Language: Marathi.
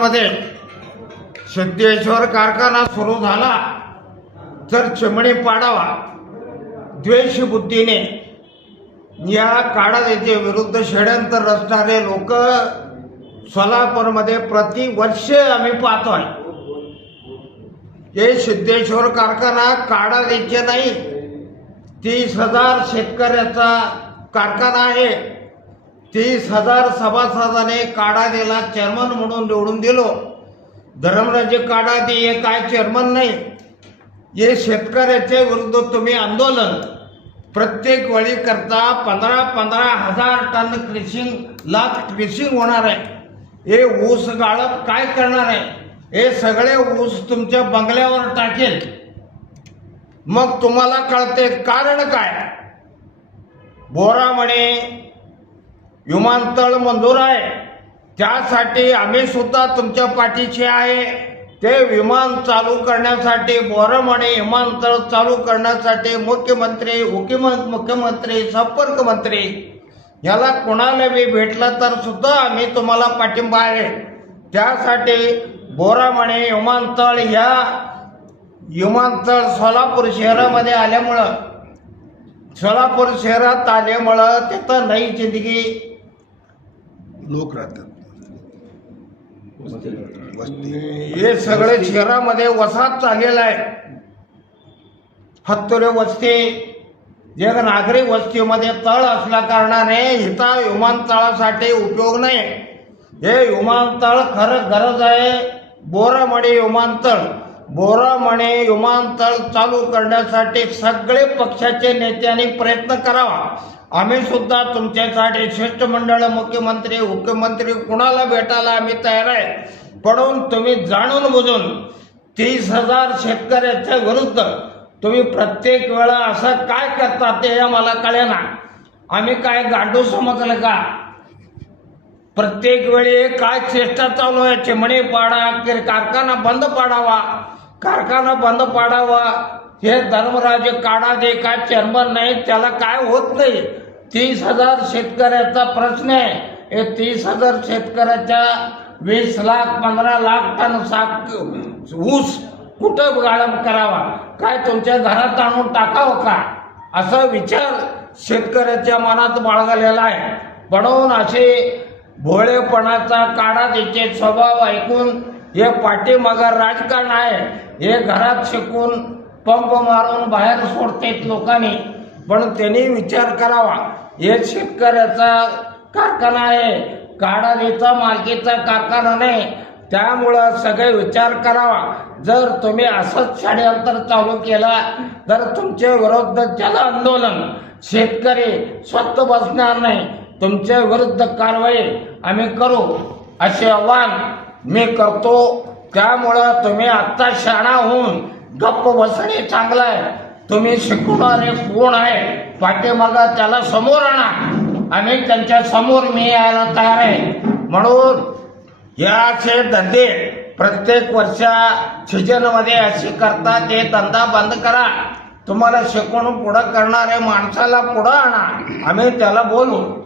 मध्ये सिद्धेश्वर कारखाना सुरू झाला तर चिमणी पाडावा द्वेष बुद्धीने या काळाचे विरुद्ध षडयंत्र रचणारे लोक सोलापूरमध्ये प्रतिवर्ष आम्ही पाहतोय. हे सिद्धेश्वर कारखाना काढा द्यायचे नाही. तीस हजार शेतकऱ्याचा कारखाना आहे. तीस हजार सभासदाने काढा दिला चेअरमन म्हणून निवडून दिलो. धर्मराजे काढा दे हे काय चेअरमन नाही. हे शेतकऱ्याच्या विरुद्ध तुम्ही आंदोलन. प्रत्येक वेळी करता पंधरा पंधरा हजार टन क्रिशिंग लाख क्रिशिंग होणार आहे. हे ऊस गाळप काय करणार आहे? हे सगळे ऊस तुमच्या बंगल्यावर टाकेल. मग तुम्हाला कळते कारण काय? बोरा म्हणे विमानतळ मंजूर आहे. त्यासाठी आम्ही सुद्धा तुमच्या पाठीशी आहे. ते विमान चालू करण्यासाठी बोरमणे विमानतळ चालू करण्यासाठी मुख्यमंत्री उपमुख्य मुख्यमंत्री संपर्क मंत्री याला कोणाला मी भेटलं तर सुद्धा आम्ही तुम्हाला पाठिंबा आहे. त्यासाठी बोरामणे विमानतळ ह्या विमानतळ सोलापूर शहरामध्ये आल्यामुळं सोलापूर शहरात आल्यामुळं तिथं नई जिंदगी लोक राहतात. वस्ती. हे सगळे शहरामध्ये वसाहत चाललेला आहे. हत्तुरे वस्ती जे नागरिक वस्तीमध्ये तळ असल्या कारणाने इथं विमानतळासाठी उपयोग नाही. हे विमानतळ खरं गरज आहे. बोरामणे विमानतळ बोरामणे विमानतळ चालू करण्यासाठी सगळे पक्षाचे नेत्यांनी प्रयत्न करावा. आम्ही सुद्धा तुमच्यासाठी शिष्टमंडळ मुख्यमंत्री मुख्यमंत्री कुणाला भेटायला आम्ही तयार आहे? म्हणून तुम्ही जाणून बुजून तीस हजार शेतकऱ्याच्या विरुद्ध तुम्ही प्रत्येक वेळा असं काय करता ते मला कळेना. आम्ही काय गांडू समजलं का? प्रत्येक वेळी काय चेष्टा चालू आहे? चिमणी पाडा की कारखाना बंद पाडावा? कारखाना बंद पाडावा? हे धर्मराजे काढा जे काय चेअरमन नाही त्याला काय होत नाही? तीस हजार शेतकऱ्याचा प्रश्न आहे. हे तीस हजार शेतकऱ्याच्या वीस लाख पंधरा लाख टन साख ऊस कुठं गाळप करावा? काय तुमच्या घरात आणून टाकावं का? असा विचार शेतकऱ्याच्या मनात बाळगलेला आहे. म्हणून असे भोळेपणाचा काढा त्याचे स्वभाव ऐकून हे पाठीमागं राजकारण आहे. हे घरात शिकून पंप मारून बाहेर सोडतात लोकांनी. पण त्यांनी विचार करावा. हे शेतकऱ्याचा कारखाना आहे. काढा देता मालकीचा कारखाना नाही. त्यामुळं सगळे विचार करावा. जर तुम्ही असंच षडयंत्र चालू केला तर तुमच्या विरुद्ध जल आंदोलन. शेतकरी स्वतः बसणार नाही. तुमच्या विरुद्ध कारवाई आम्ही करू. असे आव्हान मी करतो. त्यामुळं तुम्ही आत्ता शाणा होऊन गप्प बसणे चांगलं आहे. तुम्ही शिकवणारे कोण आहे? पाठीमागा त्याला समोर आणा. आणि त्यांच्यासमोर मी यायला तयार आहे. म्हणून याचे धंदे प्रत्येक वर्षा सीजनमध्ये असे करतात ते धंदा बंद करा. तुम्हाला शिकवून पुढं करणाऱ्या माणसाला पुढं आणा. आम्ही त्याला बोलू.